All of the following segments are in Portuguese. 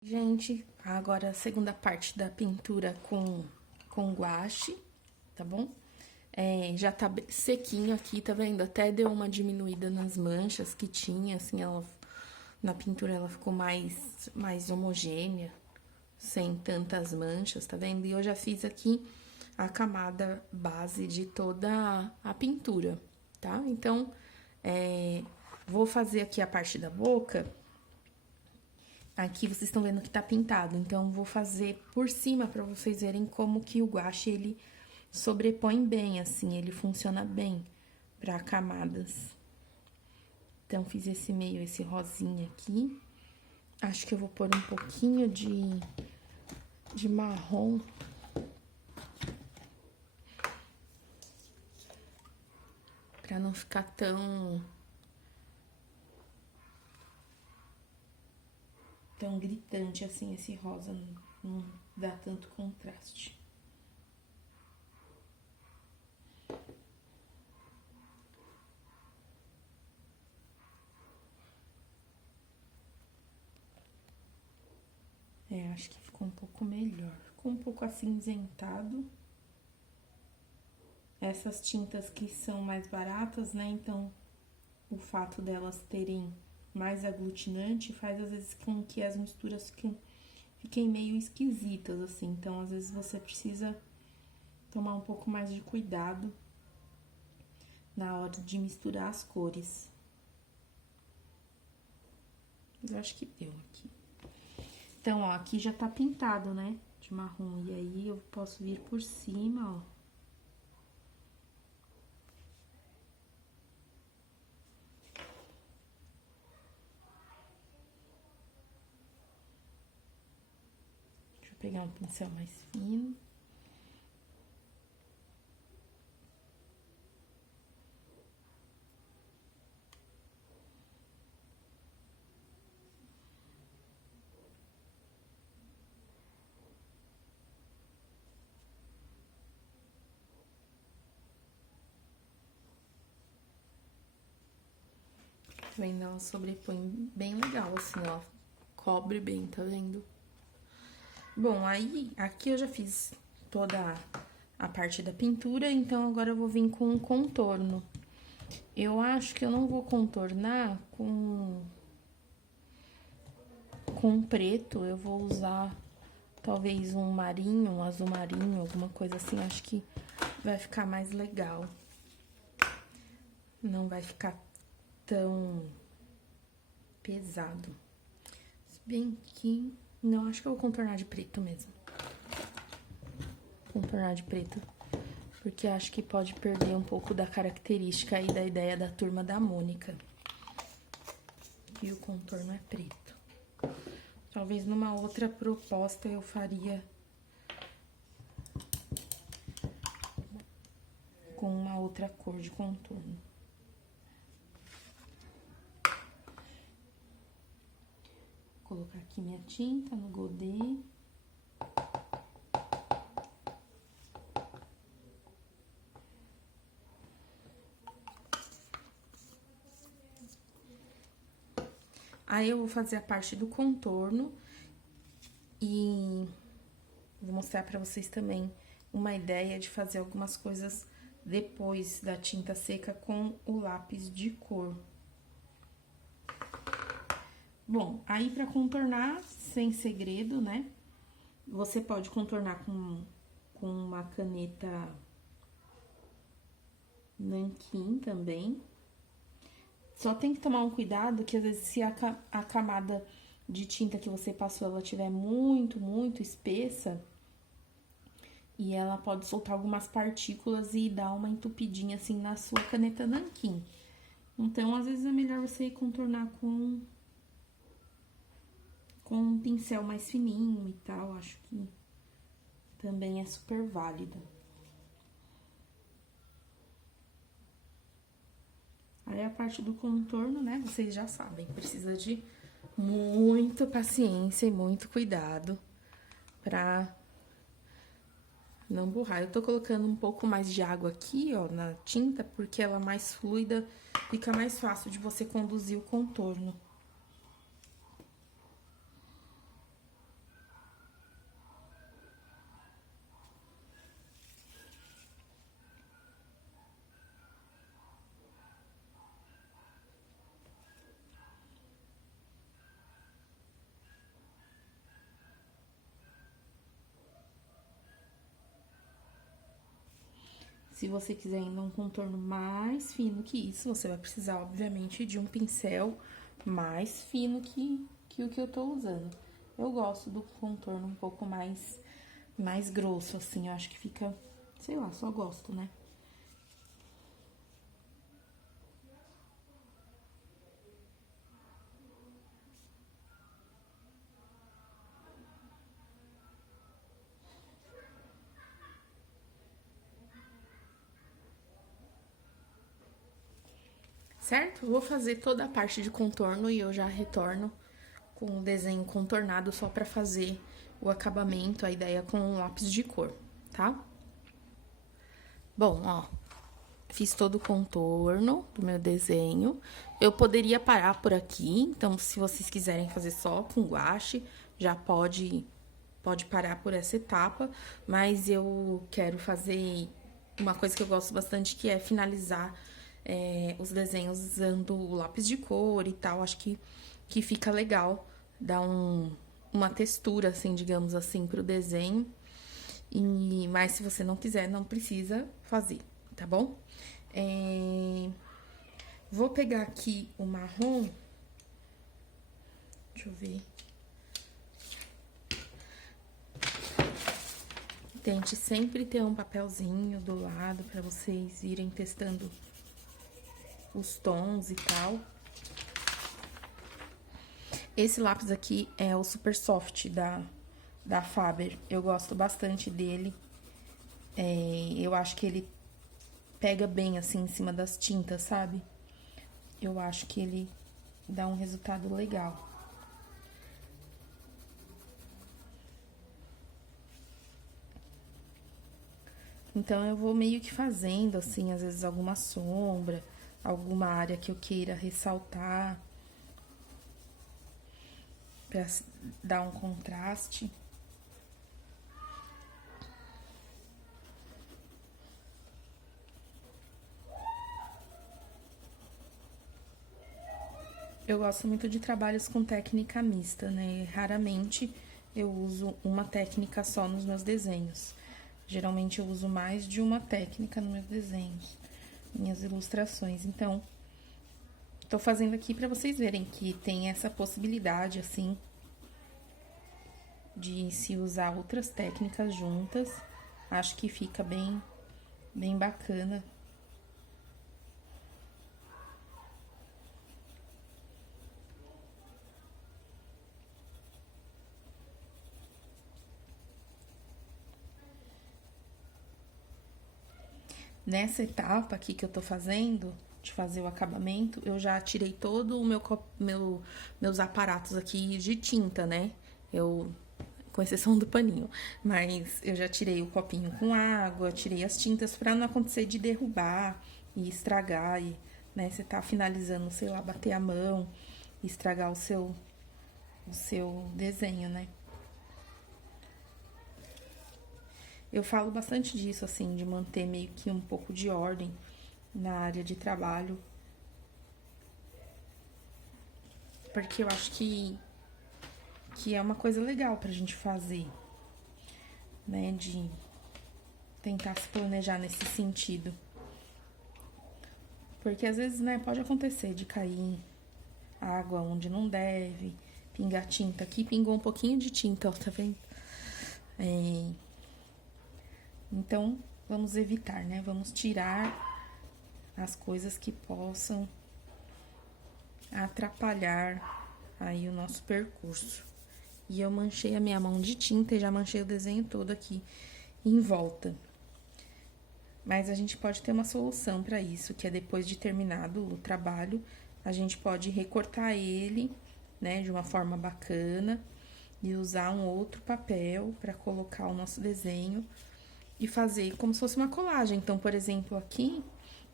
Gente, agora a segunda parte da pintura com guache, tá bom? Já tá sequinho aqui, tá vendo? Até deu uma diminuída nas manchas que tinha, assim, na pintura ela ficou mais homogênea, sem tantas manchas, tá vendo? E eu já fiz aqui a camada base de toda a pintura, tá? Então, vou fazer aqui a parte da boca. Aqui vocês estão vendo que tá pintado, então vou fazer por cima pra vocês verem como que o guache ele sobrepõe bem, assim, ele funciona bem pra camadas. Então, fiz esse meio, esse rosinha aqui. Acho que eu vou pôr um pouquinho de marrom. Pra não ficar tão gritante assim, esse rosa não dá tanto contraste. Acho que ficou um pouco melhor. Ficou um pouco acinzentado. Essas tintas que são mais baratas, né? Então, o fato delas terem mais aglutinante faz, às vezes, com que as misturas fiquem meio esquisitas, assim. Então, às vezes, você precisa tomar um pouco mais de cuidado na hora de misturar as cores. Mas eu acho que deu aqui. Então, ó, aqui já tá pintado, né? De marrom. E aí, eu posso vir por cima, ó. Deixa eu pegar um pincel mais fino. Vendo, ela sobrepõe bem legal, assim, ó. Cobre bem, tá vendo? Bom, aí, aqui eu já fiz toda a parte da pintura, então agora eu vou vir com o contorno. Eu acho que eu não vou contornar com preto, eu vou usar talvez um marinho, um azul marinho, alguma coisa assim, acho que vai ficar mais legal. Não vai ficar tão pesado. Se bem que... Não, acho que eu vou contornar de preto mesmo. Contornar de preto, porque acho que pode perder um pouco da característica aí da ideia da Turma da Mônica. E o contorno é preto. Talvez numa outra proposta eu faria com uma outra cor de contorno. Vou colocar aqui minha tinta no godê. Aí, eu vou fazer a parte do contorno e vou mostrar pra vocês também uma ideia de fazer algumas coisas depois da tinta seca com o lápis de cor. Bom, aí pra contornar, sem segredo, né? Você pode contornar com uma caneta nanquim também. Só tem que tomar um cuidado que às vezes se a camada de tinta que você passou, ela tiver muito espessa, e ela pode soltar algumas partículas e dar uma entupidinha assim na sua caneta nanquim. Então, às vezes é melhor você contornar com um pincel mais fininho e tal, acho que também é super válido. Aí, a parte do contorno, né, vocês já sabem, precisa de muita paciência e muito cuidado pra não borrar. Eu tô colocando um pouco mais de água aqui, ó, na tinta, porque ela é mais fluida, fica mais fácil de você conduzir o contorno. Se você quiser ainda um contorno mais fino que isso, você vai precisar, obviamente, de um pincel mais fino que o que eu tô usando. Eu gosto do contorno um pouco mais grosso, assim, eu acho que fica, sei lá, só gosto, né? Certo? Vou fazer toda a parte de contorno e eu já retorno com o desenho contornado só pra fazer o acabamento, a ideia com um lápis de cor, tá? Bom, ó, fiz todo o contorno do meu desenho. Eu poderia parar por aqui, então se vocês quiserem fazer só com guache, já pode parar por essa etapa, mas eu quero fazer uma coisa que eu gosto bastante, que é finalizar os desenhos usando o lápis de cor e tal. Acho que fica legal, dá uma textura, assim, digamos assim, pro desenho. Mas se você não quiser, não precisa fazer, tá bom? Vou pegar aqui o marrom. Deixa eu ver. Tente sempre ter um papelzinho do lado pra vocês irem testando os tons e tal. Esse lápis aqui é o Super Soft da Faber. Eu gosto bastante dele. Eu acho que ele pega bem, assim, em cima das tintas, sabe? Eu acho que ele dá um resultado legal. Então, eu vou meio que fazendo, assim, às vezes alguma sombra, alguma área que eu queira ressaltar, pra dar um contraste. Eu gosto muito de trabalhos com técnica mista, né? Raramente eu uso uma técnica só nos meus desenhos. Geralmente eu uso mais de uma técnica nos meus desenhos, minhas ilustrações. Então, tô fazendo aqui pra vocês verem que tem essa possibilidade, assim, de se usar outras técnicas juntas. Acho que fica bem bacana. Nessa etapa aqui que eu tô fazendo, de fazer o acabamento, eu já tirei todo o meus aparatos aqui de tinta, né? Com exceção do paninho, mas eu já tirei o copinho com água, tirei as tintas pra não acontecer de derrubar e estragar, e, né? Você tá finalizando, sei lá, bater a mão e estragar o seu desenho, né? Eu falo bastante disso, assim, de manter meio que um pouco de ordem na área de trabalho. Porque eu acho que é uma coisa legal pra gente fazer, né? De tentar se planejar nesse sentido. Porque às vezes, né, pode acontecer de cair água onde não deve, pingar tinta. Aqui pingou um pouquinho de tinta, ó, tá vendo? Então, vamos evitar, né? Vamos tirar as coisas que possam atrapalhar aí o nosso percurso. E eu manchei a minha mão de tinta e já manchei o desenho todo aqui em volta. Mas a gente pode ter uma solução para isso, que é depois de terminado o trabalho, a gente pode recortar ele, né, de uma forma bacana e usar um outro papel para colocar o nosso desenho e fazer como se fosse uma colagem. Então, por exemplo, aqui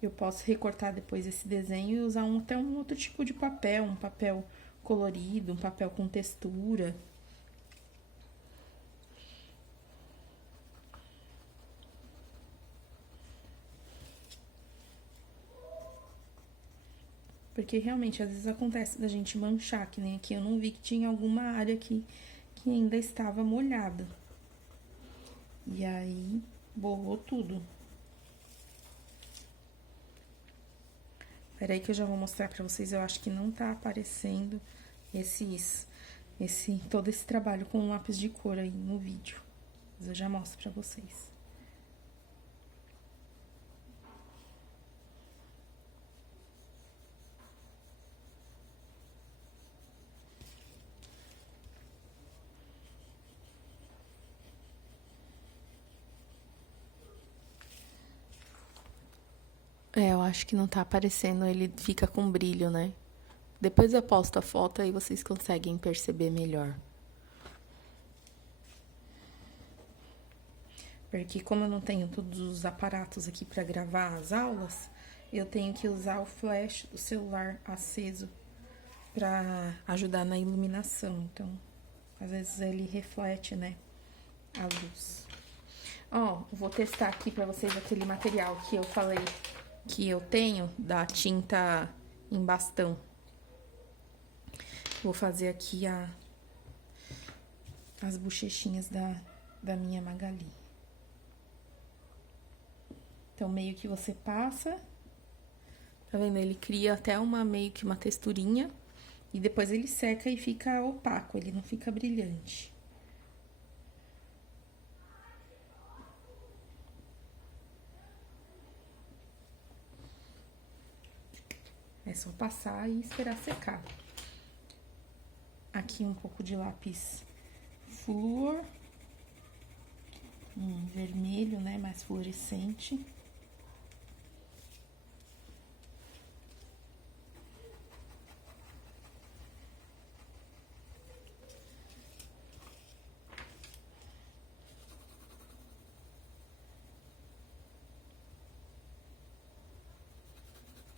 eu posso recortar depois esse desenho e usar até um outro tipo de papel, um papel colorido, um papel com textura. Porque realmente, às vezes acontece da gente manchar, que nem aqui eu não vi que tinha alguma área que ainda estava molhada. E aí, borrou tudo. Peraí que eu já vou mostrar pra vocês. Eu acho que não tá aparecendo todo esse trabalho com lápis de cor aí no vídeo. Mas eu já mostro pra vocês. Eu acho que não tá aparecendo, ele fica com brilho, né? Depois eu posto a foto aí vocês conseguem perceber melhor. Porque como eu não tenho todos os aparatos aqui pra gravar as aulas, eu tenho que usar o flash do celular aceso pra ajudar na iluminação. Então, às vezes ele reflete, né, a luz. Ó, vou testar aqui pra vocês aquele material que eu falei que eu tenho da tinta em bastão. Vou fazer aqui as bochechinhas da minha Magali. Então, meio que você passa, tá vendo? Ele cria até meio que uma texturinha e depois ele seca e fica opaco, ele não fica brilhante. É só passar e esperar secar. Aqui um pouco de lápis flúor, vermelho, né, mais fluorescente.